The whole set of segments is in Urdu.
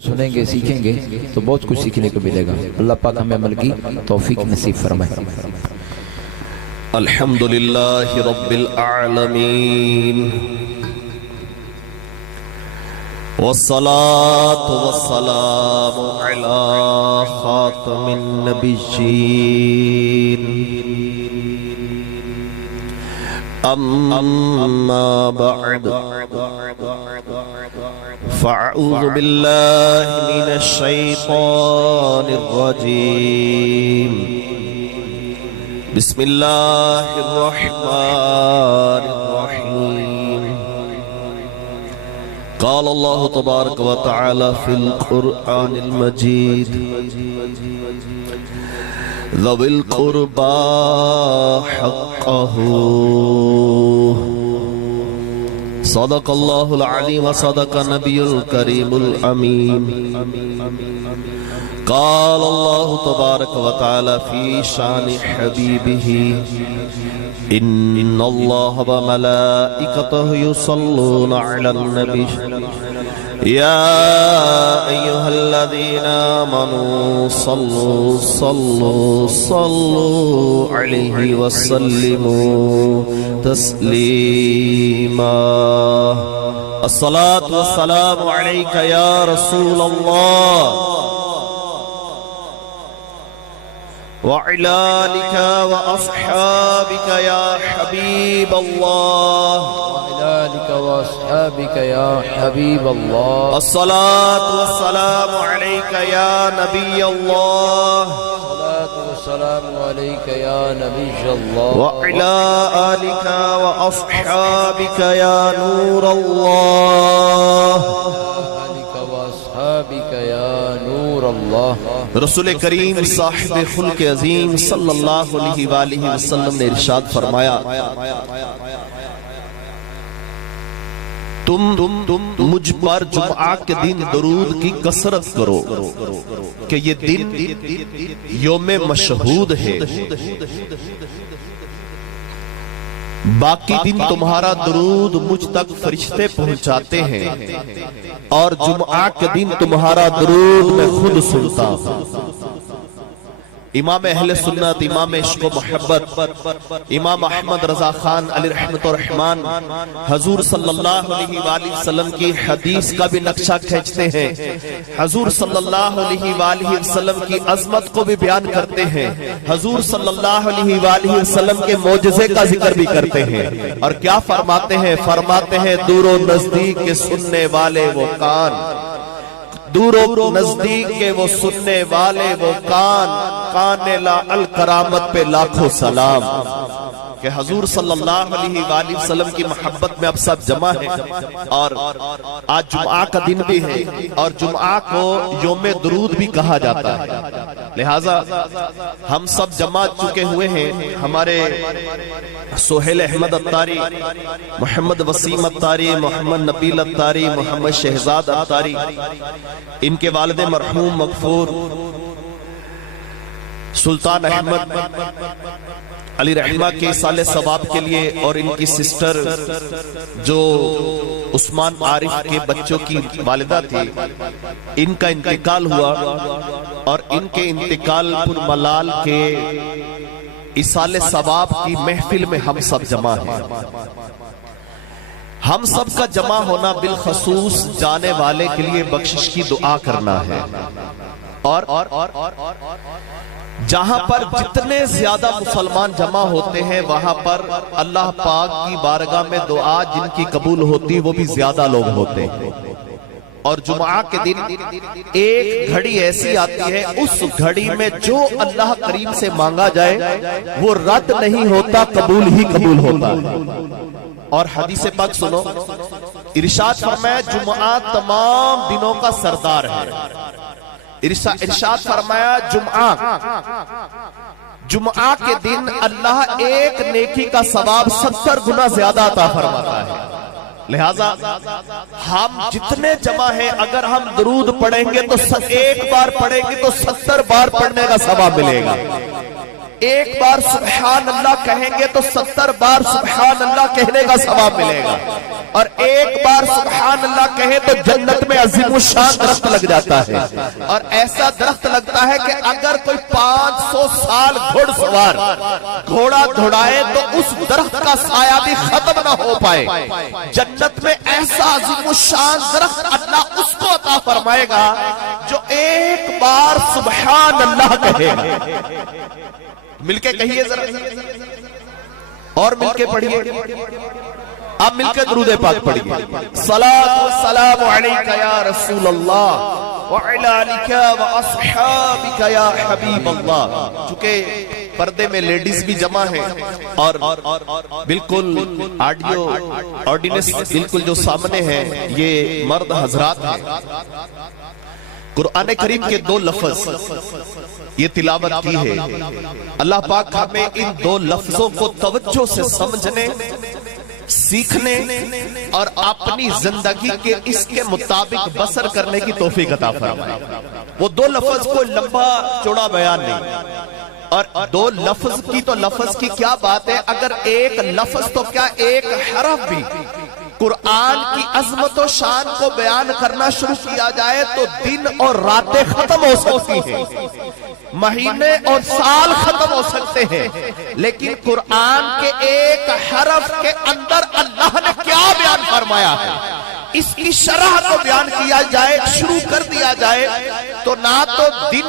سنیں گے سیکھیں گے تو بہت کچھ سیکھنے کو ملے گا۔ اللہ پاک ہمیں عمل کی توفیق نصیب فرمائے۔ الحمدللہ رب العالمین والصلاة والسلام علی خاتم النبیین اما بعد فاعوذ باللہ من الشیطان الرجیم بسم اللہ الرحمن الرحیم قال اللہ تبارک و تعالی فی القرآن المجید ذوی القربى حقہ صدق اللہ العظیم وصدق نبی الکریم الامین قال اللہ تبارک و تعالی فی شان حبیبہ ان اللہ وملائکتہ یصلون علی النبی یا ایہا الذین آمنوا صلوا علیہ وسلموا تسلیما الصلاة والسلام علیک یا رسول اللہ وعلى آلك وأصحابك يا حبيب الله وعلى آلك وأصحابك يا حبيب الله الصلاة والسلام عليك يا نبي الله الصلاة والسلام عليك يا نبي الله وعلى آلك وأصحابك يا نور الله آلك وأصحابك يا نور الله رسول کریم صاحب خلق عظیم صلی اللہ علیہ وآلہ وسلم نے ارشاد فرمایا تم مجھ پر جمعہ کے دن درود کی کثرت کرو کہ یہ دن یوم مشہود ہے، باقی دن تمہارا درود مجھ تک فرشتے پہنچاتے ہیں اور جمعہ کے دن تمہارا درود میں خود سنتا ہوں۔ امام اہل سنت، امام عشق و محبت، امام احمد رضا خان علی رحمت الرحمن حضور صلی اللہ علیہ وآلہ وسلم کی حدیث کا بھی نقشہ کھینچتے ہیں، حضور صلی اللہ علیہ وآلہ وسلم کی عظمت کو بھی بیان کرتے ہیں، حضور صلی اللہ علیہ وآلہ وسلم کے معجزے کا ذکر بھی کرتے ہیں، اور کیا فرماتے ہیں؟ فرماتے ہیں دور و نزدیک کے سننے والے وہ کان، دور و نزدیک کے وہ سننے والے وہ کان لا الکرامت پہ لاکھوں سلام، کہ حضور صلی اللہ علیہ وآلہ وسلم کی محبت میں اب سب جمع ہیں، اور آج جمعہ کا دن بھی ہے اور جمعہ کو یوم درود بھی کہا جاتا ہے، لہٰذا ہم سب جمع چکے ہوئے ہیں۔ ہمارے سہیل احمد اتاری، محمد وسیم اتاری، محمد نبیل اتاری، محمد شہزاد اتاری، ان کے والد مرحوم مغفور سلطان احمد علی رحمہ کے ایصال ثواب کے لیے، اور ان کی سسٹر جو عثمان عارف کے بچوں کی والدہ تھی، ان کا انتقال ہوا، اور ان کے انتقال پر ملال کے ایصال ثواب کی محفل میں ہم سب جمع ہیں۔ ہم سب کا جمع ہونا بالخصوص جانے والے کے لیے بخشش کی دعا کرنا ہے، اور جہاں پر جتنے زیادہ مسلمان جمع ہوتے ہیں وہاں پر اللہ پاک کی بارگاہ میں دعا جن کی قبول ہوتی وہ بھی زیادہ لوگ ہوتے ہیں، اور جمعہ کے دن ایک گھڑی ایسی آتی ہے اس گھڑی میں جو اللہ کریم سے مانگا جائے وہ رد نہیں ہوتا، قبول ہی قبول ہوتا ہے۔ اور حدیث پاک سنو، ارشاد فرمایا جمعہ تمام دنوں کا سردار ہے، ارشاد فرمایا جمعہ کے دن اللہ ایک نیکی کا ثواب 70 گنا زیادہ عطا فرماتا ہے، لہٰذا ہم جتنے جمع ہیں اگر ہم درود پڑھیں گے تو ایک بار پڑھیں گے تو 70 بار پڑھنے کا ثواب ملے گا، ایک بار سبحان اللہ کہیں گے تو 70 بار سبحان اللہ کہنے کا ثواب ملے گا، اور ایک بار سبحان اللہ کہیں تو جنت میں عظیم الشان درخت لگ جاتا ہے، اور ایسا درخت لگتا ہے کہ اگر کوئی 500 سال گھوڑ سوار گھوڑا دھڑائے تو اس درخت کا سایہ بھی ختم نہ ہو پائے۔ جنت میں ایسا عظیم الشان درخت اللہ اس کو عطا فرمائے گا جو ایک بار سبحان اللہ کہے گا۔ مل کے کہیے ذرا، اور مل کے پڑھیے، آپ مل کے درود پاک پڑھیے۔ صلاۃ والسلام علیکہ یا رسول اللہ وعلی آلک واصحابک یا حبیب اللہ۔ چونکہ پردے میں لیڈیز بھی جمع ہیں اور بالکل آڈیو آرڈیننس بالکل جو سامنے ہیں یہ مرد حضرات ہیں۔ قرآن کریم کے 2 لفظ یہ تلاوت کی ہے، اللہ پاک ہمیں ان 2 لفظوں کو توجہ سے سمجھنے، سیکھنے اور اپنی زندگی کے اس کے مطابق بسر کرنے کی توفیق عطا فرمائے۔ وہ 2 لفظ کو لمبا چوڑا بیان نہیں، اور 2 لفظ کی تو لفظ کی کیا بات ہے، اگر ایک لفظ تو کیا ایک حرف بھی قرآن کی عظمت و شان کو بیان کرنا شروع کیا جائے تو دن اور راتیں ختم ہو سکتی ہیں، مہینے اور سال ختم ہو سکتے ہیں، لیکن قرآن کے ایک حرف کے اندر اللہ نے کیا بیان فرمایا ہے، اس کی شرح کو بیان کیا جائے، شروع کر دیا جائے تو نہ تو دن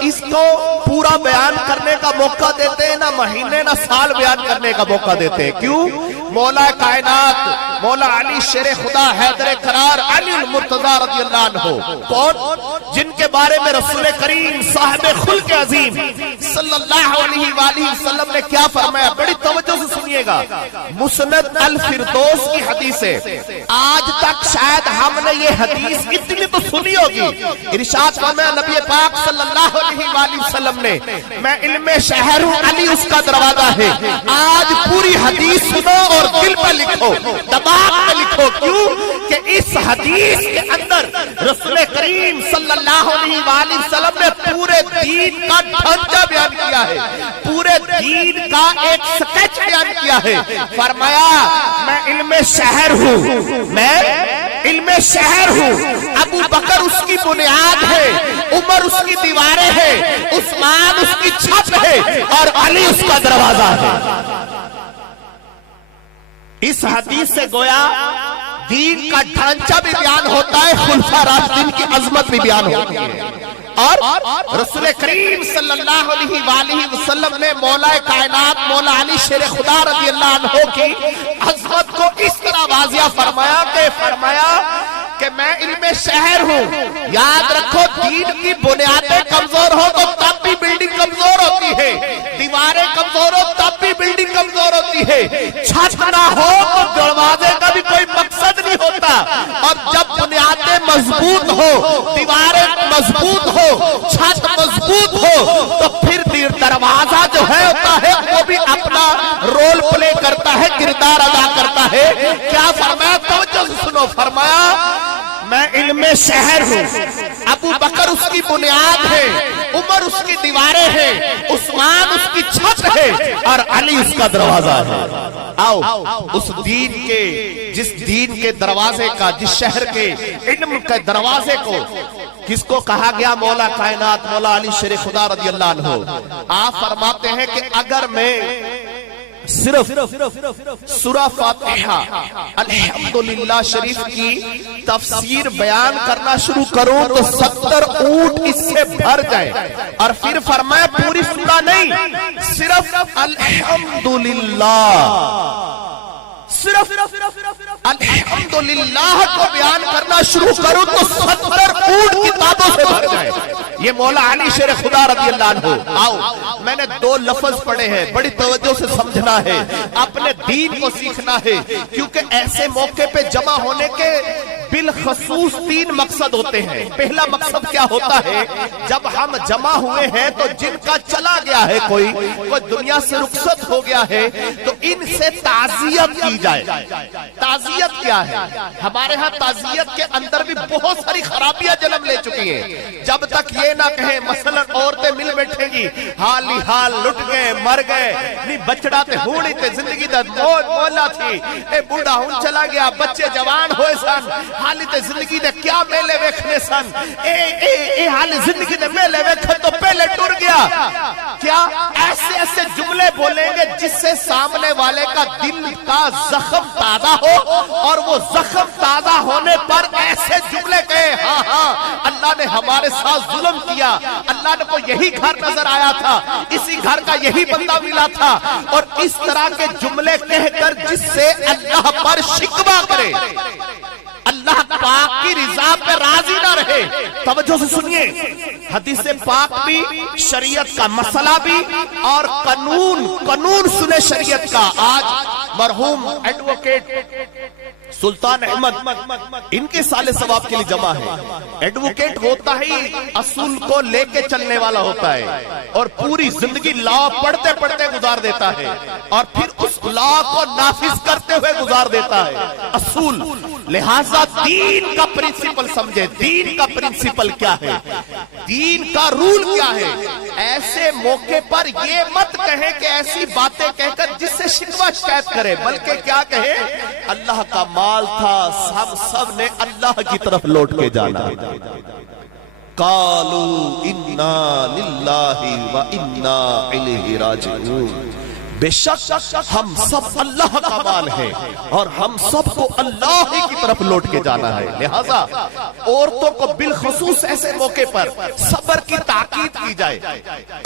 اس کو پورا بیان کرنے کا موقع دیتے ہیں، نہ مہینے نہ سال بیان کرنے کا موقع دیتے ہیں۔ کیوں؟ مولا کائنات مولا علی شیر خدا حیدر قرار علی المرتضی رضی اللہ عنہ، کون؟ جن کے بارے میں رسول کریم صاحب خلق عظیم صلی اللہ علیہ وآلہ وسلم نے کیا فرمایا، بڑی توجہ سے سنیے گا۔ مسند الفردوس کی حدیث ہے، آج تک شاید ہم نے یہ حدیث اتنی تو سنی ہوگی۔ ارشاد فرمایا نبی پاک صلی اللہ علیہ وآلہ وسلم نے، میں علم شہر ہوں، علی اس کا دروازہ ہے۔ آج پوری حدیث سنو اور دل پہ لکھو، دماغ پہ لکھو۔ کیوں کہ اس حدیث کے اندر رسول کریم صلی اللہ علیہ وآلہ وسلم نے پورے دین کا ڈھانچہ بیان کیا ہے، پورے دین کا ایک سکیچ بیان کیا ہے۔ فرمایا میں علم شہر ہوں، میں علم شہر ہوں، ابو بکر اس کی بنیاد ہے، عمر اس کی دیواریں ہے، عثمان اس کی چھت ہے، اور علی اس کا دروازہ ہے۔ اس حدیث سے گویا دین کا ڈھانچہ بھی بیان ہوتا ہے، خلفاء راشدین کی عظمت بھی بیان ہوتی ہے، اور رسول کریم صلی اللہ علیہ وآلہ وسلم نے مولا کائنات مولا علی شیر خدا رضی اللہ عنہ کی عظمت کو اس طرح واضح فرمایا کہ میں علم شہر ہوں۔ یاد رکھو دین کی بنیادیں کمزور ہو تو تب بھی بلڈنگ کمزور ہوتی ہے، دیواریں کمزور ہو تب بھی بلڈنگ کمزور ہوتی ہے، چھت نہ ہو تو دروازے کا بھی کوئی مقصد نہیں ہوتا، اور جب بنیادیں مضبوط ہو، دیواریں مضبوط ہو، چھت مضبوط ہو تو پھر دروازہ جو ہے ہوتا ہے وہ بھی اپنا رول پلے کرتا ہے، کردار ادا کرتا ہے۔ کیا فرمایا؟ توجہ سے سنو، فرمایا میں علم شہر ہوں، ابو بکر اس کی بنیاد ہے، عمر اس کی دیواریں ہیں، عثمان اس کی چھت ہے، اور علی اس کا دروازہ ہے۔ آؤ اس دین کے، جس دین کے دروازے کا، جس شہر کے علم کے دروازے کو کس کو کہا گیا؟ مولا کائنات مولا علی شیر خدا رضی اللہ عنہ۔ آپ فرماتے ہیں کہ اگر میں صرف سورہ فاتحہ الحمدللہ شریف کی تفسیر بیان کرنا شروع کروں تو 70 اونٹ اس سے بھر جائے، اور پھر فرمایا پوری سورہ نہیں، صرف الحمدللہ، صرف الحمدللہ کو بیان کرنا شروع کروں تو 70 اونٹ کتابوں سے بھر جائے۔ یہ مولا علی شیر خدا رضی اللہ عنہ۔ آؤ میں نے 2 لفظ پڑھے ہیں، بڑی توجہ سے سمجھنا ہے، اپنے دین کو سیکھنا ہے، کیونکہ ایسے موقع پہ جمع ہونے کے بالخصوص 3 مقصد ہوتے ہیں۔ پہلا مقصد کیا ہوتا ہے؟ جب ہم جمع ہوئے ہیں تو جن کا چلا گیا ہے کوئی دنیا سے رخصت ہو گیا ہے تو ان سے تعزیت کی جائے۔ تعزیت کیا ہے؟ ہمارے ہاں تعزیت کے اندر بھی بہت ساری خرابیاں جنم لے چکی ہیں۔ جب تک یہ نہ کہیں مثلا عورتیں مل بیٹھیں گی حال ہی حال لٹ گئے مر گئے نہیں بچڑا تے ہونی تے زندگی دا موج مولا تھی اے بوڑھا ہون چلا گیا بچے جوان ہوئے سن حالی تے زندگی دے کیا میلے ویکھنے سن اے حالی زندگی دے میلے ویکھن تو پہلے ٹر گیا۔ کیا ایسے ایسے جملے بولیں گے جس سے سامنے والے کا دل کا زخم تازہ ہو اور وہ زخم تازہ ہونے پر ایسے جملے کہے ہاں ہاں اللہ نے ہمارے ساتھ ظلم کیا، اللہ نے کو یہی گھر نظر آیا تھا، اسی گھر کا یہی بندہ ملا تھا، اور اس طرح کے جملے کہہ کر جس سے اللہ پر شکوہ کرے، اللہ پاک کی رضا پہ راضی نہ رہے۔ توجہ سے سنیے، حدیث پاک بھی، شریعت کا مسئلہ بھی، اور قانون سنے شریعت کا۔ آج مرحوم ایڈوکیٹ سلطان احمد ان کے سال ثواب کے لیے جمع ہے۔ ایڈوکیٹ ہوتا ہی اصول کو لے کے چلنے والا ہوتا ہے اور پوری زندگی لا پڑھتے پڑھتے گزار دیتا ہے اور پھر اس لا کو نافذ کرتے ہوئے گزار دیتا ہے۔ اصول، لہذا دین کا پرنسپل سمجھے، دین کا پرنسپل کیا ہے، دین کا رول کیا ہے۔ ایسے موقع پر یہ مت کہیں کہ ایسی باتیں کہہ کر جس سے شکوہ شکایت کرے، بلکہ کیا کہے، اللہ کا مال تھا، ہم سب نے اللہ کی طرف لوٹ کے جانا۔ قالوا انا للہ و انا الیہ راجعون، بے شک ہم سب اللہ کا مال ہے اور ہم سب کو اللہ ہی کی طرف لوٹ کے جانا ہے۔ لہذا عورتوں کو بالخصوص ایسے موقع پر صبر کی تاکید کی جائے،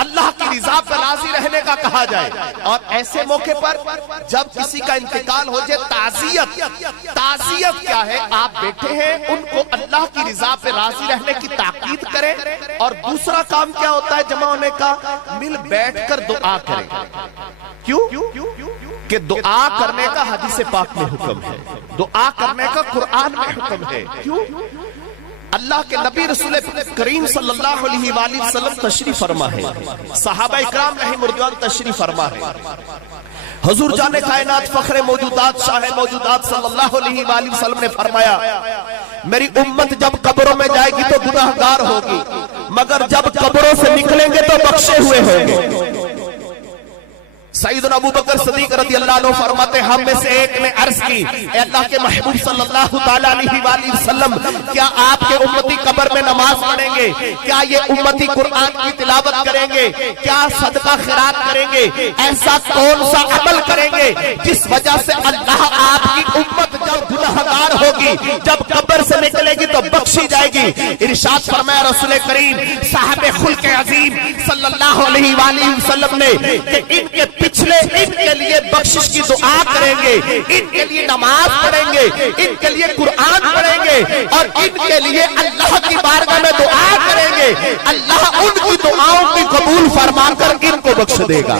اللہ کی رضا پر راضی رہنے کا کہا جائے، اور ایسے موقع پر جب کسی کا انتقال ہو جائے تعزیت کیا ہے، آپ بیٹھے ہیں ان کو اللہ کی رضا پہ راضی رہنے کی تاکید کریں، اور دوسرا کام کیا ہوتا ہے جمع ہونے کا، مل بیٹھ کر دعا کریں۔ کیوں کہ دعا کرنے کا حدیث پاک میں حکم ہے، دعا کرنے کا قرآن میں حکم ہے۔ کیوں؟ اللہ کے نبی رسول کریم صلی اللہ علیہ وآلہ وسلم تشریف فرما ہے، صحابہ اکرام رحمہ رضوان تشریف فرما ہے، حضور جان کائنات فخر موجودات شاہ موجودات صلی اللہ علیہ وآلہ وسلم نے فرمایا، میری امت جب قبروں میں جائے گی تو گناہگار ہوگی، مگر جب قبروں سے نکلیں گے تو بخشے ہوئے ہوں گے۔ سیدنا ابو بکر صدیق رضی اللہ عنہ فرماتے ہم میں سے ایک نے عرض کی، اے اللہ کے محبوب صلی اللہ تعالیٰ علیہ وآلہ وسلم، کیا آپ کے امتی قبر میں نماز پڑھیں گے؟ کیا یہ امتی قرآن کی تلاوت کریں گے؟ کیا صدقہ خیرات کریں گے؟ ایسا کون سا عمل کریں گے جس وجہ سے اللہ آپ کی امت جب گناہگار ہوگی، جب قبر سے نکلے گی تو بخشی جائے گی؟ ارشاد فرمایا رسول کریم صاحب خلق عظیم صلی اللہ علیہ وآلہ وسلم نے کہ ان کے پچھلے ان کے لیے بخشش کی دعا کریں گے، ان کے لیے نماز پڑھیں گے، ان کے لیے قرآن پڑھیں گے، اور ان کے لیے اللہ کی بارگاہ میں دعا کریں گے، اللہ ان کی دعاؤں کی قبول فرما کر ان کو بخش دے گا۔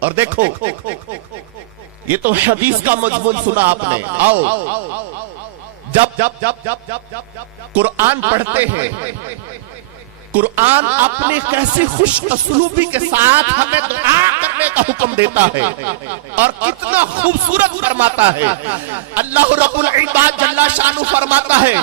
اور دیکھو یہ تو حدیث کا مضمون سنا آپ نے۔ آؤ جب قرآن پڑھتے ہیں، قرآن اپنی کیسی خوش اسلوبی کے ساتھ ہمیں دعا کرنے کا حکم دیتا ہے اور کتنا خوبصورت فرماتا ہے۔ اللہ رب العباد جل شانہ فرماتا ہے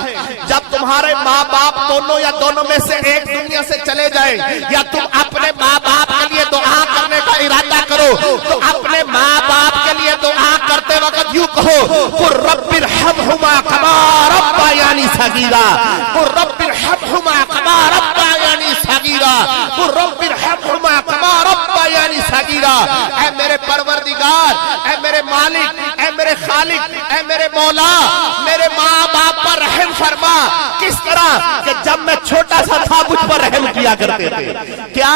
جب تمہارے ماں باپ دونوں یا دونوں میں سے ایک دنیا سے چلے جائیں، یا تم اپنے ماں باپ کے لیے دعا کرنے کا ارادہ کرو تو اپنے ماں باپ کے لیے دعا کرتے وقت یوں کہو، قُلْ رَبِّ ارْحَمْهُمَا كَمَا رَبَّيَانِي صَغِيرًا، قُلْ رَبِّ ارْحَمْهُمَا كَمَا رَبَّيَانِي صَغِيرًا، قُلْ رَبِّ ارْحَمْهُمَا كَمَا رَبَّيَانِي صَغِيرًا۔ اے میرے پروردگار، اے میرے مالک، اے میرے خالق، اے میرے مولا، میرے ماں باپ پر رحم فرما۔ کس طرح کہ جب میں چھوٹا سا تھا مجھ پر رحم کیا کرتے تھے۔ کیا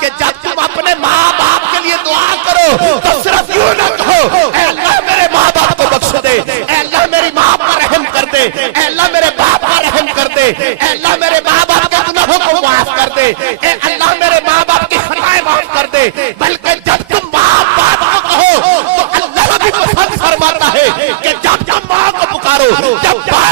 کہ جب تم اپنے ماں باپ کے لیے دعا کرو تو صرف یوں نہ کہو اے اللہ میرے ماں باپ کو بخش دے، اے اللہ میری ماں پر رحم کر دے، اے اللہ میرے باپ پر رحم کر دے، اے اللہ میرے ماں باپ کے گناہوں کو معاف کر دے، اے اللہ میرے ماں باپ کی خطائیں معاف کر دے۔ بلکہ جب تم ماں باپ کو کہو تو اللہ بھی پسند فرماتا ہے کہ جب ماں کو پکارو، جب باپ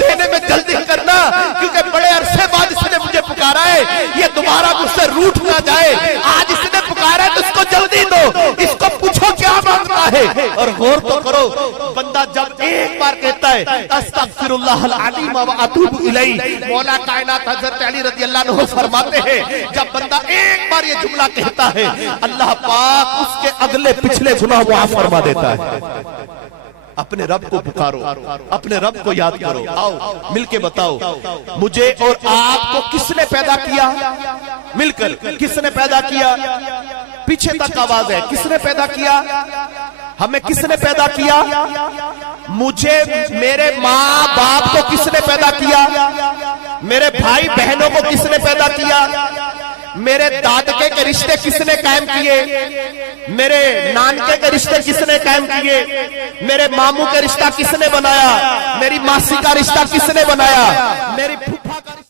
دینے میں جلدی کرنا کیونکہ بڑے عرصے بعد اس نے مجھے پکارا ہے، یہ دوبارہ مجھ سے روٹھ نہ جائے، آج اس نے پکارا ہے تو اس کو جلدی دو، اس کو پوچھو کیا مانگتا ہے۔ اور غور تو کرو، بندہ جب ایک بار کہتا ہے استغفر اللہ العظیم و اتوب الیہ، مولا کائنات حضرت علی رضی اللہ عنہ فرماتے ہیں جب بندہ ایک بار یہ جملہ کہتا ہے اللہ پاک اس کے اگلے پچھلے گناہ معاف فرما دیتا ہے۔ اپنے رب کو پکارو، اپنے رب کو یاد کرو، آؤ مل کے بتاؤ مجھے اور آپ کو کس نے پیدا کیا؟ مل کر کس نے پیدا کیا؟ پیچھے تک آواز ہے، کس نے پیدا کیا؟ ہمیں کس نے پیدا کیا؟ مجھے میرے ماں باپ کو کس نے پیدا کیا؟ میرے بھائی بہنوں کو کس نے پیدا کیا؟ میرے دادکے کے رشتے کس نے قائم کیے؟ میرے نانکے کے رشتے کس نے قائم کیے؟ میرے ماموں کے رشتہ کس نے بنایا؟ میری ماسی کا رشتہ کس نے بنایا؟ میری پھوپھا کا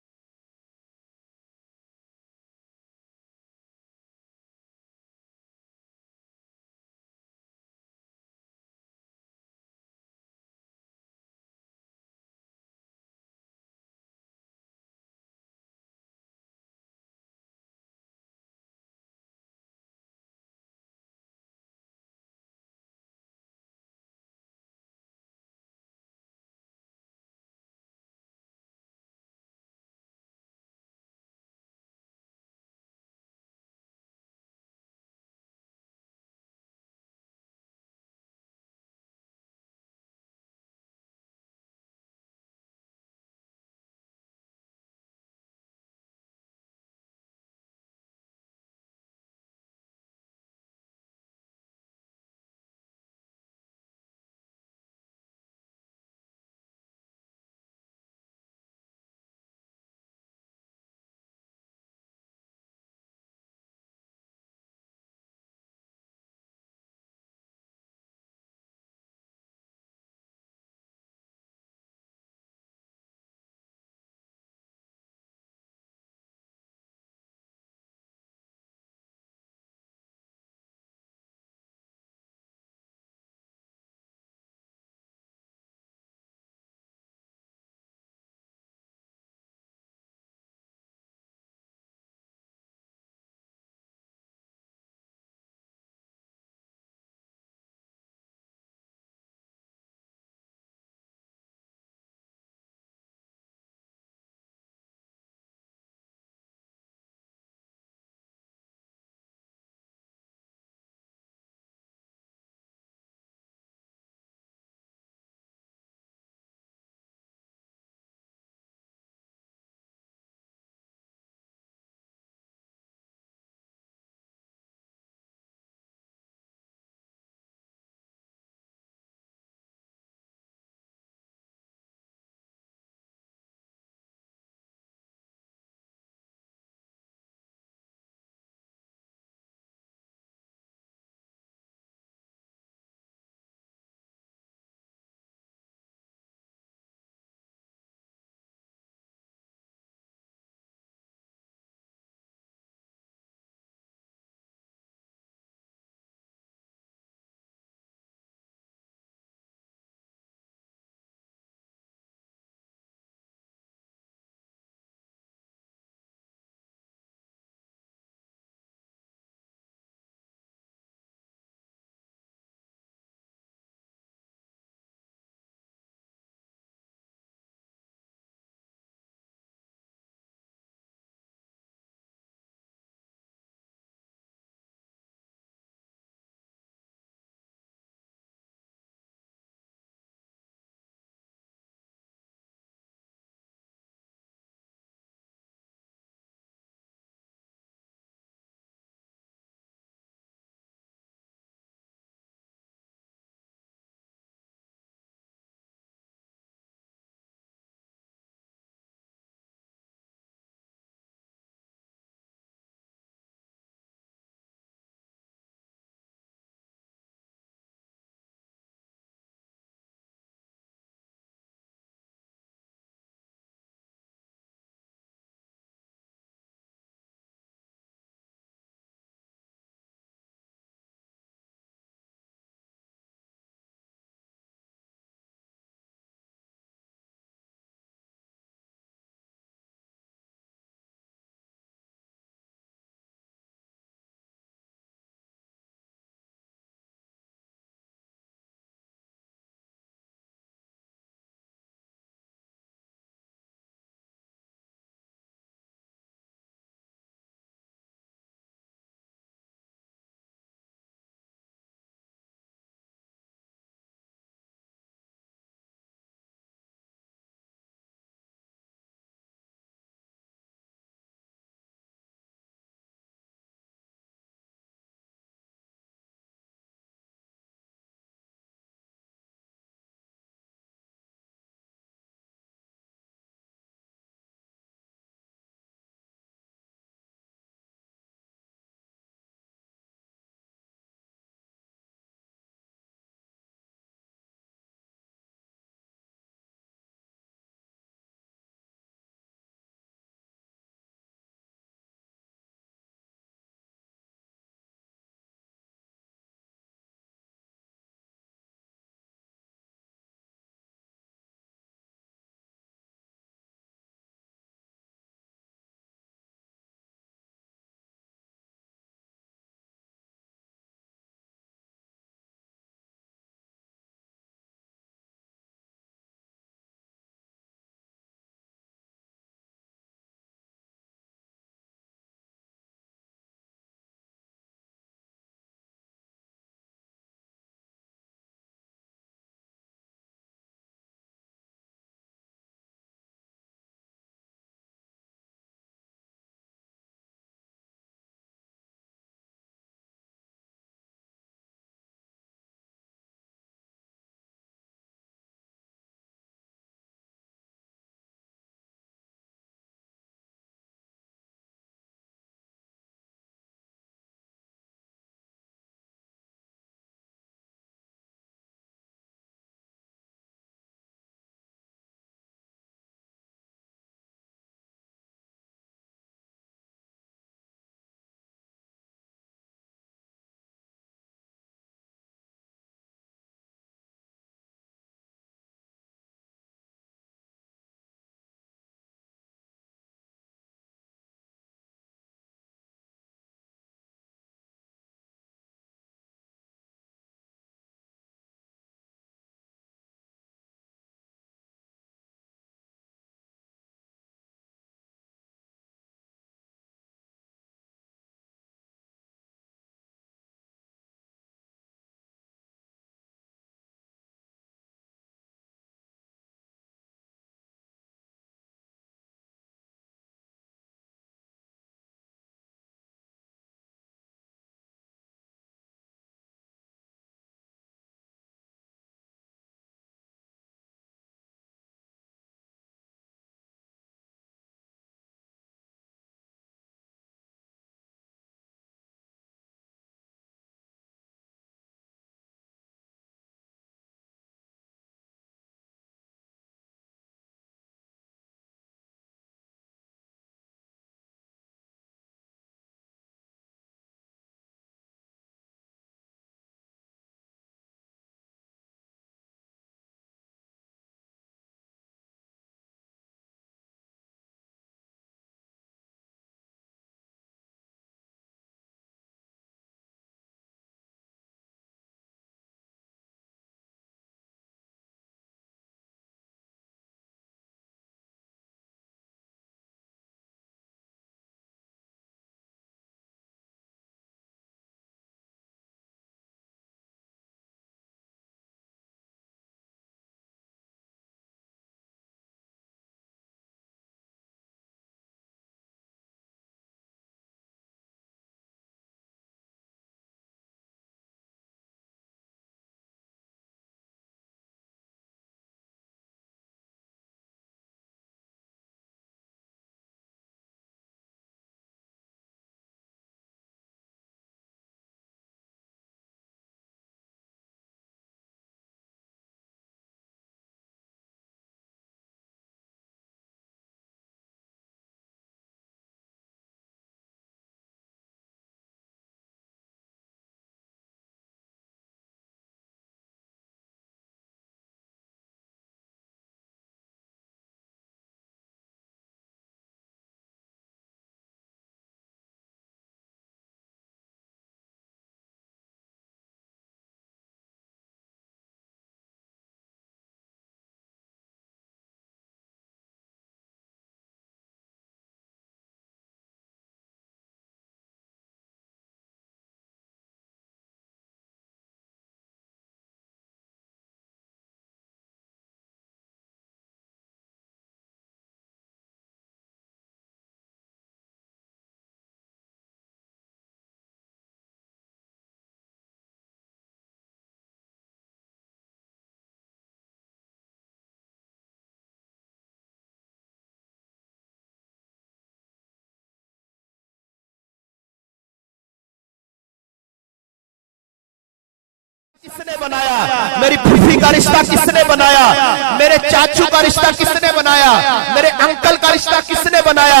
کس نے بنایا؟ میری پھوپھی کا رشتہ کس نے بنایا؟ میرے چاچو کا رشتہ کس نے بنایا؟ میرے انکل کا رشتہ کس نے بنایا؟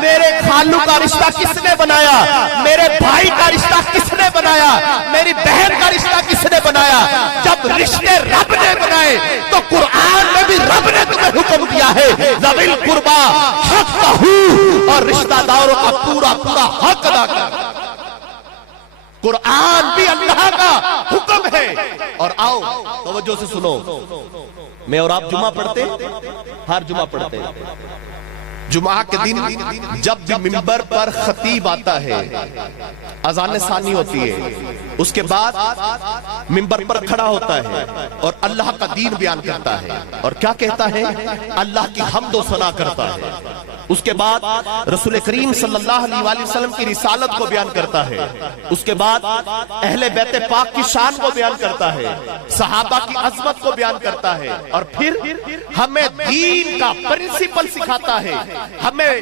میرے خالو کا رشتہ کس نے بنایا؟ میرے بھائی کا رشتہ کس نے بنایا؟ میری بہن کا رشتہ کس نے بنایا؟ جب رشتے رب نے بنائے تو قرآن میں بھی رب نے تمہیں حکم دیا ہے ذوی القربی حقہ، اور رشتہ داروں کا پورا پورا حق ادا کر۔ قرآن بھی اللہ کا حکم ہے۔ اور آؤ توجہ سے سنو، میں اور آپ جمعہ پڑھتے، ہر جمعہ پڑھتے، جمعہ کے دن جب بھی منبر پر خطیب آتا ہے، اذان ثانی ہوتی ہے، اس کے بعد منبر پر کھڑا ہوتا ہے اور اللہ کا دین بیان کرتا ہے، اور کیا کہتا ہے؟ اللہ کی حمد و ثنا کرتا ہے۔ اس کے بعد رسول کریم صلی اللہ علیہ وآلہ وسلم کی رسالت کو بیان کرتا ہے، اس کے بعد اہل بیت پاک کی شان کو بیان کرتا ہے، صحابہ کی عظمت کو بیان کرتا ہے، اور پھر ہمیں دین کا پرنسپل سکھاتا ہے، ہمیں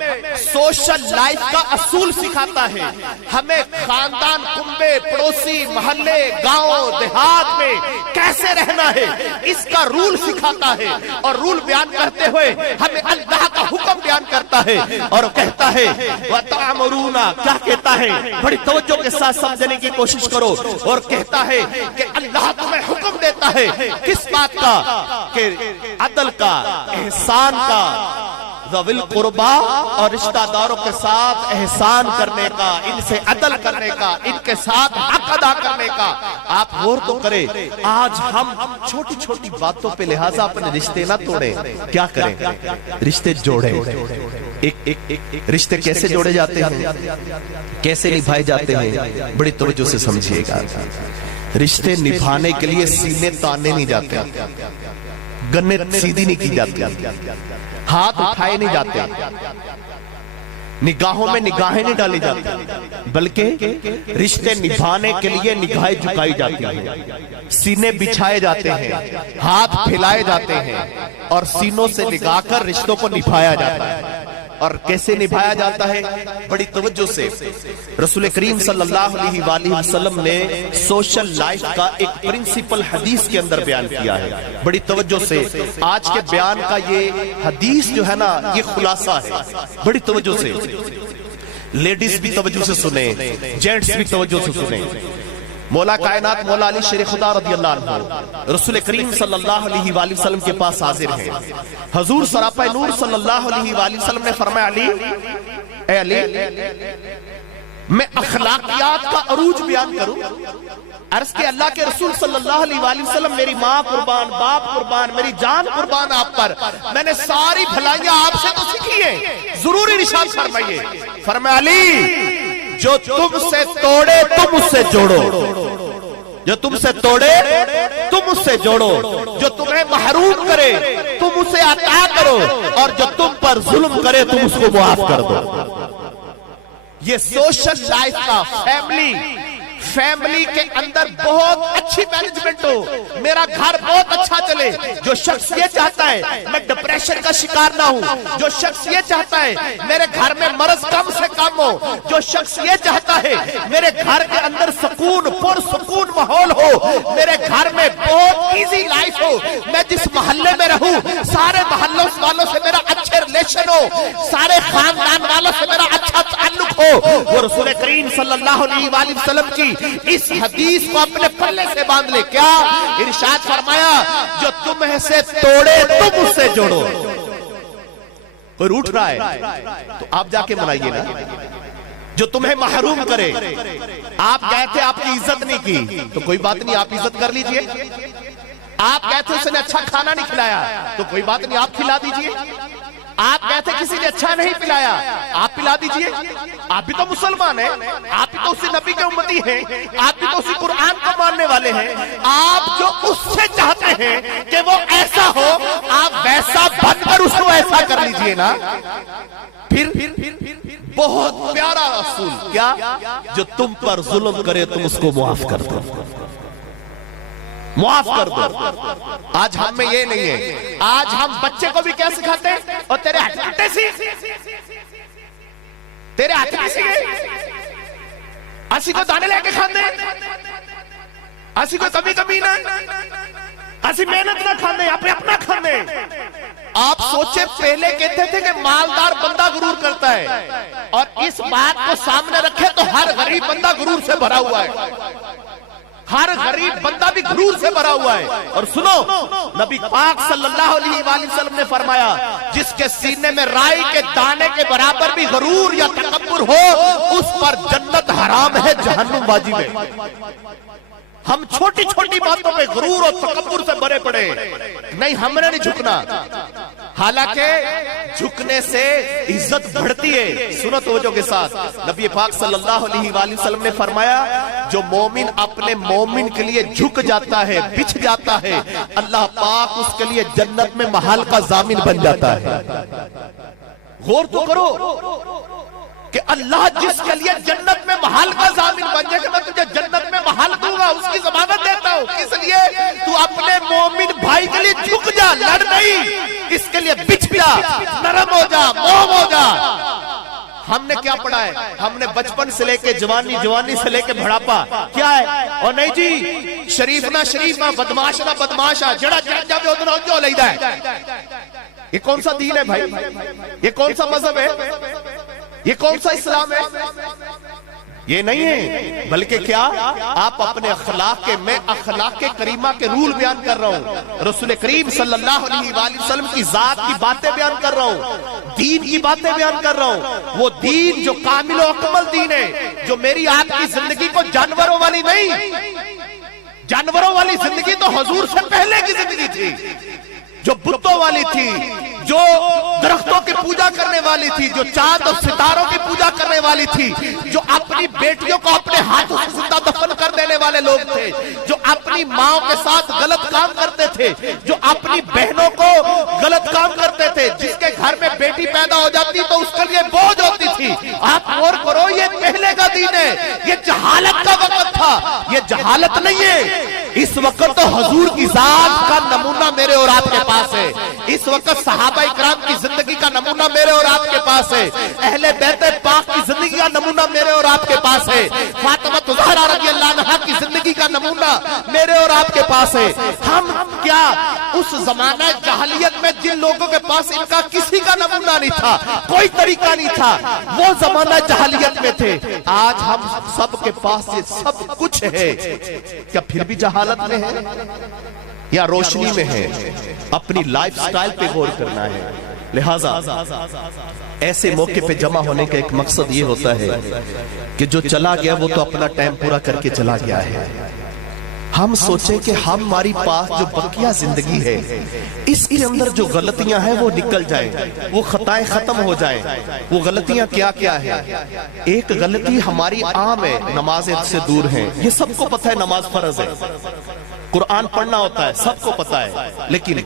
سوشل لائف کا اصول سکھاتا ہے، ہمیں خاندان، کنبے، پڑوسی، محلے، گاؤں، دیہات میں کیسے رہنا ہے اس کا رول سکھاتا ہے، اور رول بیان کرتے ہوئے ہمیں اللہ کا حکم بیان کرتا ہے، اور کہتا ہے وَتَعْمُرُونَ، کیا کہتا ہے؟ بڑی توجہ کے ساتھ سمجھنے کی کوشش کرو، اور کہتا ہے کہ اللہ تمہیں حکم دیتا ہے کس بات کا؟ کہ عدل کا، احسان کا، ذوی القربی اور رشتہ داروں کے ساتھ احسان کرنے کا، ان سے عدل کرنے کا، ان کے ساتھ حق ادا کرنے کا۔ آپ غور تو کریں، آج ہم چھوٹی چھوٹی باتوں پہ لہٰذا اپنے رشتے نہ توڑیں، کیا کریں؟ رشتے جوڑیں۔ رشتے کیسے جوڑے جاتے ہیں، کیسے نبھائے جاتے ہیں؟ بڑی توجہ سے سمجھیے گا۔ رشتے نبھانے کے لیے سینے تانے نہیں جاتے، گنے سیدھی نہیں کی جاتی، ہاتھ اٹھائے نہیں جاتے، نگاہوں میں نگاہیں نہیں ڈالی جاتی، بلکہ رشتے نبھانے کے لیے نگاہیں جھکائی جاتی ہیں، سینے بچھائے جاتے ہیں، ہاتھ پھیلائے جاتے ہیں، اور سینوں سے لگا کر رشتوں کو نبھایا جاتا ہے۔ اور کیسے نبھایا جاتا ہے؟ بڑی توجہ سے رسول کریم صلی اللہ علیہ وآلہ وسلم نے سوشل لائف کا ایک پرنسپل حدیث کے اندر بیان کیا ہے۔ بڑی توجہ سے آج کے بیان کا یہ حدیث جو ہے نا، یہ خلاصہ ہے۔ بڑی توجہ سے لیڈیز بھی توجہ سے سنیں، جینٹس بھی توجہ سے سنیں۔ مولا کائنات مولا علی شیر خدا رضی اللہ عنہ رسول کریم صلی اللہ علیہ وآلہ وسلم کے پاس حاضر ہیں۔ حضور سراپا نور صلی اللہ علیہ وآلہ وسلم نے فرمایا، علی، اے علی، میں اخلاقیات کا عروج بیان کروں؟ عرض کہ اللہ کے رسول صلی اللہ علیہ وآلہ وسلم، میری ماں قربان، باپ قربان، میری جان قربان آپ پر، میں نے ساری بھلائیاں آپ سے تو سیکھی ہیں، ضروری ارشاد فرمائیے۔ فرمایا، علی، جو تم سے توڑے تم اس سے جوڑو، جو تم سے توڑے تم اس سے جوڑو، جو تمہیں محروم کرے تم اسے عطا کرو، اور جو تم پر ظلم کرے تم اس کو معاف کر دو۔ یہ سوشل لائف کا فیملی کے اندر بہت اچھی مینجمنٹ ہو، میرا گھر بہت اچھا چلے۔ جو شخص یہ چاہتا ہے میں ڈپریشن کا شکار نہ ہوں، جو شخص یہ چاہتا ہے میرے گھر میں مرض کم سے کم ہو، جو شخص یہ چاہتا ہے میرے گھر کے اندر سکون، پرسکون ماحول ہو، میرے گھر میں بہت ایزی لائف ہو، میں جس محلے میں رہوں سارے محلوں والوں سے میرا اچھے ریلیشن ہو، سارے خاندان والوں سے میرا اچھا تعلق ہو، وہ رسول کریم صلی اللہ علیہ وآلہ وسلم کی اس حدیث کو اپنے پلے سے باندھ لے۔ کیا ارشاد فرمایا؟ جو تمہیں سے توڑے تم اس سے جوڑو۔ کوئی روٹ رہا ہے تو آپ جا کے منائیے نا۔ جو تمہیں محروم کرے، آپ گئے تھے آپ کی عزت نہیں کی تو کوئی بات نہیں، آپ عزت کر لیجئے۔ آپ گئے تھے اس نے اچھا کھانا نہیں کھلایا تو کوئی بات نہیں، آپ کھلا دیجئے۔ آپ کہتے کسی نے اچھا نہیں پلایا، آپ پلا دیجئے۔ آپ بھی تو مسلمان ہیں، آپ بھی تو اسی نبی کے امتی ہیں، آپ بھی تو اسی قرآن کو ماننے والے ہیں۔ آپ جو اس سے چاہتے ہیں کہ وہ ایسا ہو، آپ ویسا بن کر اس کو ایسا کر لیجئے نا۔ پھر بہت پیارا اصول، کیا؟ جو تم پر ظلم کرے تم اس کو معاف کر دو، معاف کر دو۔ آج ہم میں یہ نہیں ہے۔ آج ہم بچے کو بھی کیا سکھاتے ہیں؟ اور تیرے ہاتھ سی، تیرے ہاتھ سی، اسی کو دانے لے کے کھاتے ہیں۔ اسی کوئی کمی کمی نہ اسی محنت نہ کھانے اپنا کھانے. آپ سوچے پہلے کہتے تھے کہ مالدار بندہ غرور کرتا ہے اور اس بات کو سامنے رکھے تو ہر غریب بندہ غرور سے بھرا ہوا ہے. ہر غریب بندہ بھی غرور سے بھرا ہوا ہے. اور سنو نبی پاک صلی اللہ علیہ وآلہ وسلم نے فرمایا جس کے سینے میں رائی کے دانے کے برابر بھی غرور یا تکبر ہو اس پر جنت حرام ہے جہنم واجب ہے. ہم چھوٹی چھوٹی باتوں پہ غرور اور تکبر سے بھرے پڑے. نہیں ہم نے نہیں جھکنا. حالانکہ جھکنے سے عزت بڑھتی ہے. سنو توجہ کے ساتھ نبی پاک صلی اللہ علیہ وآلہ وسلم نے فرمایا جو مومن اپنے مومن کے لیے جھک جاتا ہے بچھ جاتا ہے اللہ پاک اس کے لیے جنت میں محل کا ضامن بن جاتا ہے. غور تو کرو کہ اللہ جس کے لیے جنت میں محل کا ضامن بن جائے کہ میں تجھے جنت میں محل دوں گا اس کی ضمانت دیتا ہوں. اس لیے تو اپنے مومن بھائی کے لیے جھک جا لڑ نہیں. اس کے لیے بچھ جا نرم ہو جا موم ہو جا. ہم نے کیا پڑھا ہے؟ ہم نے بچپن سے لے کے جوانی جوانی سے لے کے بڑھاپا کیا ہے اور نہیں جی شریف نہ شریف نہ بدماش نہ بدماشا جڑا جڑ جا ادھر جو لیدا ہے. یہ کون سا دین ہے بھائی؟ یہ کون سا مذہب ہے؟ یہ کون سا اسلام ہے؟ یہ نہیں ہے بلکہ کیا آپ اپنے اخلاق کے میں اخلاق کے کریمہ کے رول بیان کر رہا ہوں. رسول کریم صلی اللہ علیہ وآلہ وسلم کی ذات کی باتیں بیان کر رہا ہوں. دین کی باتیں بیان کر رہا ہوں. وہ دین جو کامل و اکمل دین ہے جو میری آپ کی زندگی کو جانوروں والی نہیں. جانوروں والی زندگی تو حضور سے پہلے کی زندگی تھی جو بتوں والی تھی جو درختوں کی پوجا کرنے والی تھی جو چاند اور ستاروں کی پوجا کرنے والی تھی جو اپنی بیٹیوں کو اپنے ہاتھوں سے زندہ دفن کر دینے والے لوگ تھے جو اپنی ماں کے ساتھ غلط کام کرتے تھے جو اپنی بہنوں کو غلط کام کرتے تھے جس کے گھر میں بیٹی پیدا ہو جاتی تو اس کے لیے بوجھ ہوتی تھی. آپ غور کرو یہ پہلے کا دین ہے. یہ جہالت کا وقت تھا. یہ جہالت نہیں ہے. اس وقت تو حضور کی ذات کا نمونہ میرے اور آپ کے پاس ہے. اس وقت صحابہ اکرام کی زندگی کا نمونہ میرے اور آپ کے پاس ہے. اہل بیت پاک کی زندگی کا نمونہ میرے اور آپ کے پاس ہے. فاطمہ زہرا رضی اللہ عنہا کی زندگی کا نمونہ میرے اور آپ کے پاس ہے. ہم کیا اس زمانہ جاہلیت میں جن لوگوں کے پاس ان کا کسی کا نمونہ نہیں تھا کوئی طریقہ نہیں تھا وہ زمانہ جاہلیت میں تھے. آج ہم سب کے پاس یہ سب کچھ ہے. کیا پھر بھی جہالت میں ہے یا روشنی میں ہے؟ اپنی لائف سٹائل پہ غور کرنا ہے. لہٰذا ایسے موقع پہ جمع ہونے کا ایک مقصد یہ ہوتا ہے کہ جو چلا گیا وہ تو اپنا ٹائم پورا کر کے چلا گیا ہے. ہم سوچیں کہ ہماری پاس جو بقیہ زندگی ہے اس کے اندر جو غلطیاں ہیں وہ نکل جائیں وہ خطائیں ختم ہو جائیں. وہ غلطیاں کیا کیا ہے؟ ایک غلطی ہماری عام ہے نماز سے دور ہیں. یہ سب کو پتہ ہے نماز فرض ہے قرآن پڑھنا ہوتا ہے سب کو پتہ ہے. لیکن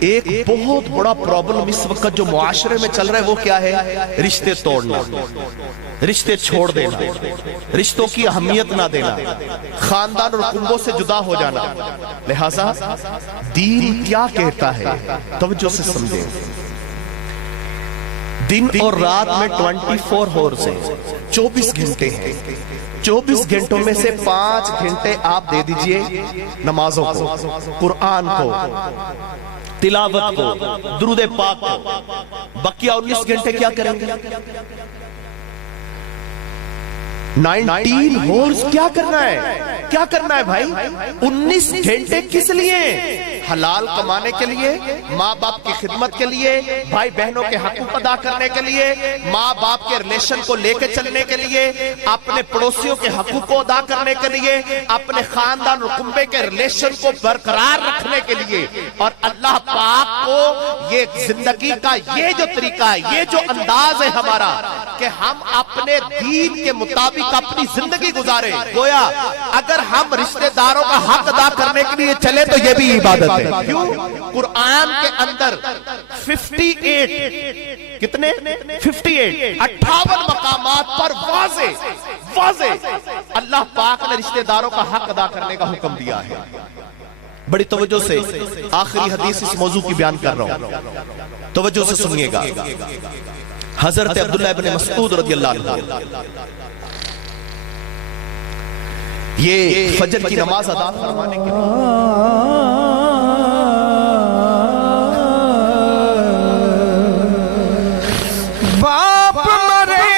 ایک بہت بڑا پرابلم اس وقت جو معاشرے میں چل رہا ہے وہ کیا ہے؟ رشتے توڑنا رشتے چھوڑ دینا رشتوں کی اہمیت نہ دینا خاندان اور کنبوں سے جدا ہو جانا. لہٰذا دین کیا کہتا ہے توجہ سے سمجھیں. دن اور رات میں 24 ہورز ہیں 24 گھنٹے ہیں. 24 گھنٹوں میں سے 5 گھنٹے آپ دے دیجئے نمازوں کو قرآن کو تلاوت کو درود پاک کو. بقیہ 19 گھنٹے کیا کریں گے؟ 19 ہورز کیا کرنا ہے؟ کیا کرنا ہے بھائی؟ 19 گھنٹے کس لیے؟ حلال کمانے کے لیے ماں باپ کی خدمت کے لیے بھائی بہنوں کے حقوق ادا کرنے کے لیے ماں باپ کے ریلیشن کو لے کے چلنے کے لیے اپنے پڑوسیوں کے حقوق کو ادا کرنے کے لیے اپنے خاندان اور کنبے کے ریلیشن کو برقرار رکھنے کے لیے. اور اللہ پاک کو یہ زندگی کا یہ جو طریقہ ہے یہ جو انداز ہے ہمارا کہ ہم اپنے دین کے مطابق اپنی زندگی گزارے. گویا اگر ہم رشتہ داروں کا حق ادا کرنے کے لیے چلے تو یہ بھی عبادت ہے. کیوں؟ قرآن کے اندر 58 کتنے 58 مقامات پر واضح اللہ پاک نے رشتہ داروں کا حق ادا کرنے کا حکم دیا ہے. بڑی توجہ سے آخری حدیث اس موضوع کی بیان کر رہا ہوں توجہ سے سنیے گا. حضرت عبداللہ ابن مسعود رضی اللہ عنہ یہ فجر کی نماز ادا فرمانے کے لیے باپ مرے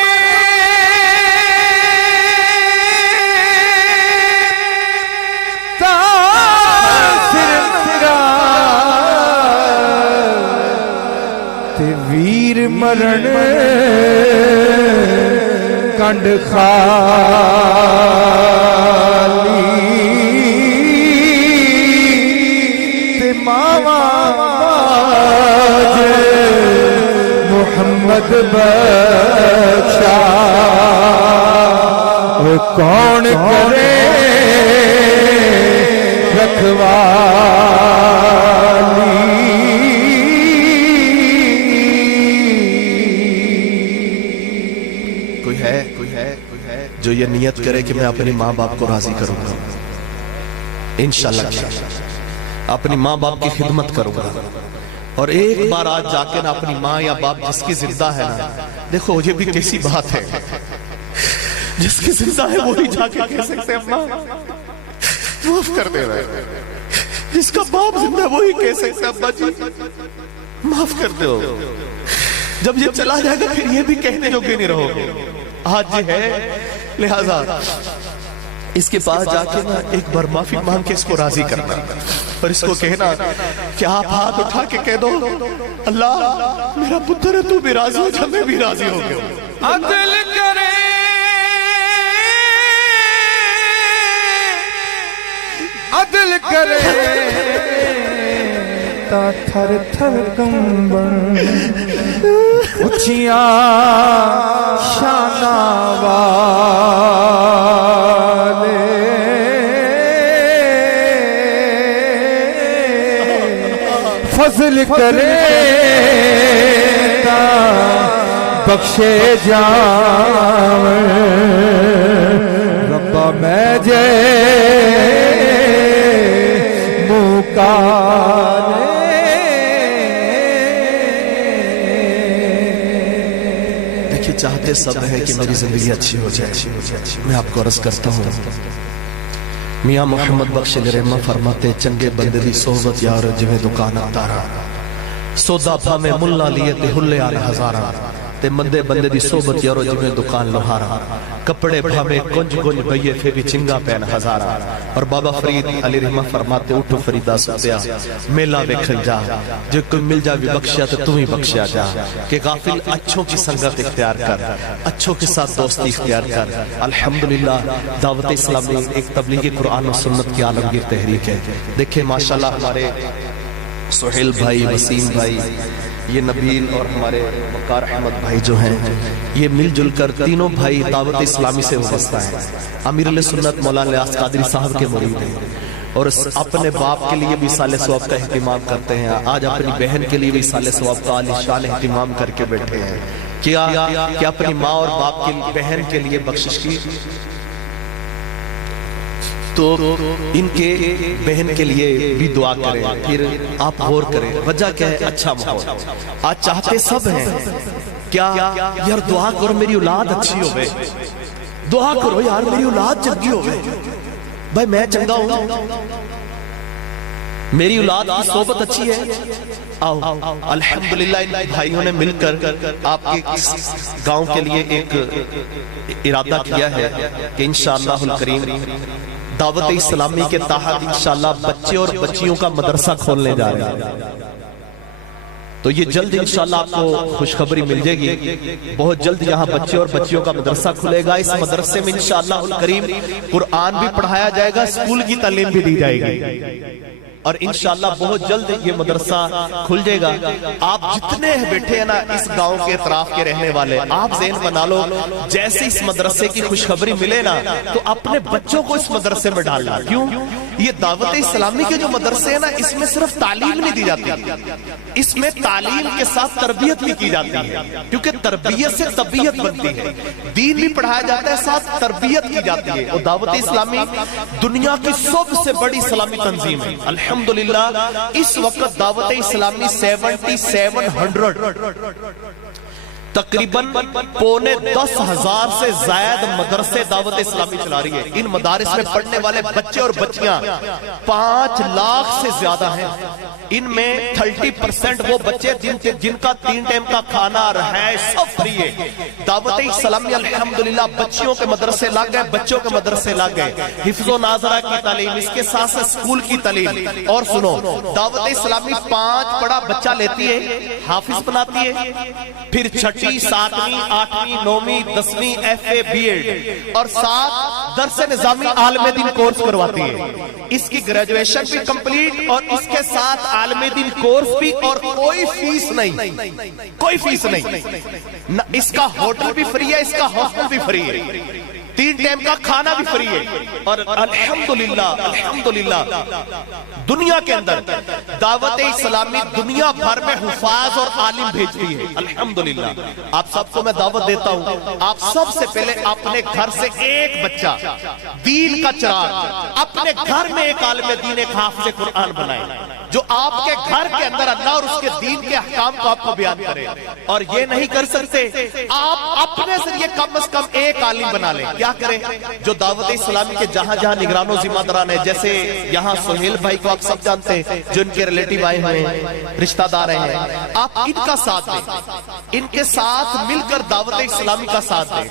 تاثر میرا تے ویر مرن کنڈ خالی تے ماوا باج محمد بخشا کون کرے کوئی ہے جو یہ نیت کرے کہ میں اپنی ماں باپ کو راضی کروں گا، انشاءاللہ اپنی ماں باپ کی خدمت کروں گا، اور ایک بار آج جا کے نا اپنی ماں یا باپ جس کی زندہ ہے نا، دیکھو یہ بھی کیسی بات ہے، جس کی زندہ ہے وہی جا کے کہہ سکتے ہیں ماں معاف کر دے رہے، جس کا باپ زندہ ہے وہی کہہ سکتے ہیں ابا جی معاف کر دے ہو۔ جب یہ چلا جائے گا پھر یہ بھی کہنے جو کہ نہیں رہو گے، آج یہ ہے لہذا اس کے پاس جا کے نا ایک بار معافی مانگ کے اس کو راضی کرنا، اور اس کو کہنا کہ آپ ہاتھ اٹھا کے کہہ دو اللہ میرا پتر ہے، تو بھی راضی ہو جا، میں بھی راضی ہو گیا، عدل کرے عدل کرے تا تھر تھر کمبن اچھیاں شانہ والے فضل کرے تا بخشے جاون ربا میں جے دیکھیں چاہتے سب ہیں کہ میری زندگی اچھی ہو جائے، میں آپ کو عرض کرتا ہوں میاں محمد بخش رحمہ فرماتے چنگے بندے دی صحبت یار جویں دکان دارا، سودا بھا میں ملا لیے تے ہلے آل ہزارا، تے مندے بندے دی صحبت یارو جویں دکان لوہارا، کپڑے بھا میں کنج کنج بھئیے پھر بھی چنگا پین ہزارا، اور بابا فرید علی رحمہ فرماتے اٹھو فریدہ سوتیا میلہ ویکھن جا، جو کوئی مل جا بھی بخشیا تو تم ہی بخشیا جا، کہ غافل اچھوں کی سنگت اختیار کر، اچھوں کے ساتھ دوستی اختیار کر۔ الحمدللہ دعوت اسلامی ایک تبلیغ قرآن و سنت کی عالمگیر تحریک ہے۔ دیکھیں ماشاءاللہ ہمارے سہیل بھائی، وسیم بھائی، یہ نبیل اور ہمارے وقار احمد بھائی جو ہیں، یہ مل جل کر تینوں بھائی دعوت اسلامی سے وابستہ ہیں۔ امیر علیہ سنت مولانا الیاس قادری صاحب کے مرید ہیں، اور اپنے باپ کے لیے بھی سال ثواب کا اہتمام کرتے ہیں، آج اپنی بہن کے لیے بھی سال ثواب کا عالی شان اہتمام کر کے بیٹھے ہیں کہ اپنی ماں اور باپ کی بہن کے لیے بخشش کی، تو ان کے بہن کے لیے بھی دعا کریں، پھر آپ غور کریں وجہ کیا ہے، اچھا ماحول آج چاہتے سب ہیں، کیا یار دعا کرو میری اولاد اچھی ہوئے، دعا کرو یار میری اولاد چنگی ہوئے، بھائی میں چنگا ہوں، میری اولاد کی صحبت اچھی ہے، آؤ الحمدللہ ان بھائیوں نے مل کر آپ کے گاؤں کے لیے ایک ارادہ کیا ہے کہ انشاءاللہ الکریم دعوت اسلامی کے تحت انشاءاللہ بچے اور بچیوں کا مدرسہ کھولنے جا رہے ہیں، تو یہ جلد انشاءاللہ آپ کو خوشخبری مل جائے گی، بہت جلد یہاں بچے اور بچیوں کا مدرسہ کھلے گا۔ اس مدرسے میں انشاءاللہ الکریم قرآن بھی پڑھایا جائے گا، اسکول کی تعلیم بھی دی جائے گی، اور انشاءاللہ بہت جلد یہ مدرسہ کھل جائے گا۔ آپ جتنے بیٹھے ہیں نا اس گاؤں کے اطراف کے رہنے والے، آپ ذہن بنا لو جیسے اس مدرسے کی خوشخبری ملے نا تو اپنے بچوں کو اس مدرسے میں ڈالنا، کیوں؟ یہ دعوت اسلامی کے جو مدرسے ہیں نا اس میں صرف تعلیم نہیں دی جاتی، اس میں تعلیم کے ساتھ تربیت بھی کی جاتی ہے، کیونکہ تربیت سے طبیعت بنتی ہے، دین بھی پڑھایا جاتا ہے ساتھ تربیت کی جاتی ہے، اور دعوت اسلامی دنیا کی سب سے بڑی اسلامی تنظیم ہے۔ الحمدللہ اس وقت دعوت اسلامی 7700 تقریباً 9,10,000 سے زائد مدرسے دعوت اسلامی چلا رہی ہے. ان مدارس میں پڑھنے والے بچے اور بچیاں 5 لاکھ سے زیادہ ہیں. ان میں 30% وہ بچے جن کا 3 ٹائم کا کھانا رہائش سب فری ہے. دعوت اسلامی الحمدللہ بچیوں کے مدرسے لگ گئے, بچوں کے مدرسے لگ گئے, حفظ و ناظرہ کی تعلیم, اس کے ساتھ سے اسکول کی تعلیم. اور سنو, دعوت اسلامی 5 پڑھا بچہ لیتی ہے, حافظ بناتی ہے, پھر 6ٹی 7ویں 8ویں 9ویں 10ویں FA BEd اور 7 درس نظامی عالم دین کورس کرواتی ہے. اس کی گریجویشن بھی کمپلیٹ اور اس کے ساتھ عالم دین کورس بھی, اور کوئی فیس نہیں, کوئی فیس نہیں. اس کا ہوٹل بھی فری ہے, اس کا ہاسٹل بھی فری ہے, 3 ٹائم کا کھانا بھی فری ہے. اور الحمدللہ دنیا کے اندر دعوت اسلامی دنیا بھر میں حفاظ اور عالم بھیجتی ہے. الحمدللہ آپ سب کو میں دعوت دیتا ہوں, آپ سب سے پہلے اپنے گھر سے ایک بچہ دین کا چراغ, اپنے گھر میں ایک عالم دین, ایک حافظ قرآن بنائے جو آپ کے گھر کے اندر اللہ اور اس کے دین کے احکام کو آپ کو بیان کرے. اور یہ نہیں کر سکتے, آپ اپنے ذریعے کم از کم ایک عالم بنا لیں. کیا کریں؟ جو دعوت اسلامی کے جہاں جہاں نگران و ذمہ داران ہیں, جیسے یہاں سہیل بھائی کو آپ سب جانتے ہیں, جو ان کے ریلیٹیو آئے ہوئے ہیں, رشتہ دار ہیں, آپ ان کا ساتھ دیں, ان کے ساتھ مل کر دعوت اسلامی کا ساتھ دیں.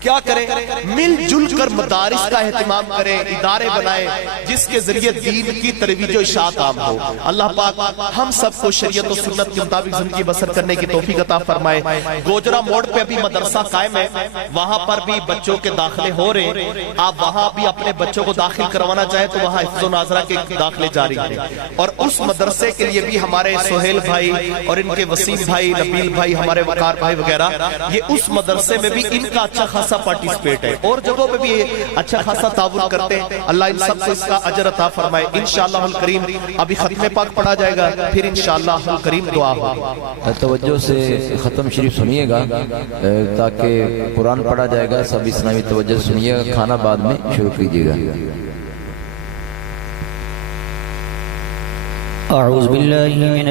کیا کریں؟ مل جل کر مدارس کا اہتمام کریں, ادارے بنائیں جس کے ذریعے دین کی ترویج و اشاعت عام ہو. اللہ پاک ہم سب کو شریعت و سنت کے مطابق زندگی بسر کرنے کی توفیق عطا فرمائے. گوجرا موڑ پہ ابھی مدرسہ قائم ہے, وہاں پر بھی بچوں کے داخلے ہو رہے ہیں. آپ وہاں بھی اپنے بچوں کو داخل کروانا چاہیں تو وہاں حفظ و ناظرہ کے داخلے جاری ہیں. اور اس مدرسے کے لیے بھی ہمارے سہیل بھائی اور ان کے وسیم بھائی, نبیل بھائی, ہمارے وقار بھائی وغیرہ, یہ اس مدرسے میں بھی ان کا اچھا خاصا پارٹیسپیٹ ہے, اور جگہوں پہ بھی اچھا خاصا تعاون کرتے ہیں. اللہ ان سب کو اس کا اجر عطا فرمائے. انشاءاللہ الکریم ابھی ختم پاک پڑھا جائے گا, پھر انشاءاللہ الکریم دعا ہوگی. توجہ سے ختم شریف سنیے گا تاکہ قرآن پڑھا جائے گا. سب اسلامی توجہ سنیے گا, کھانا بعد میں شروع کیجیے گا. اعوذ باللہ من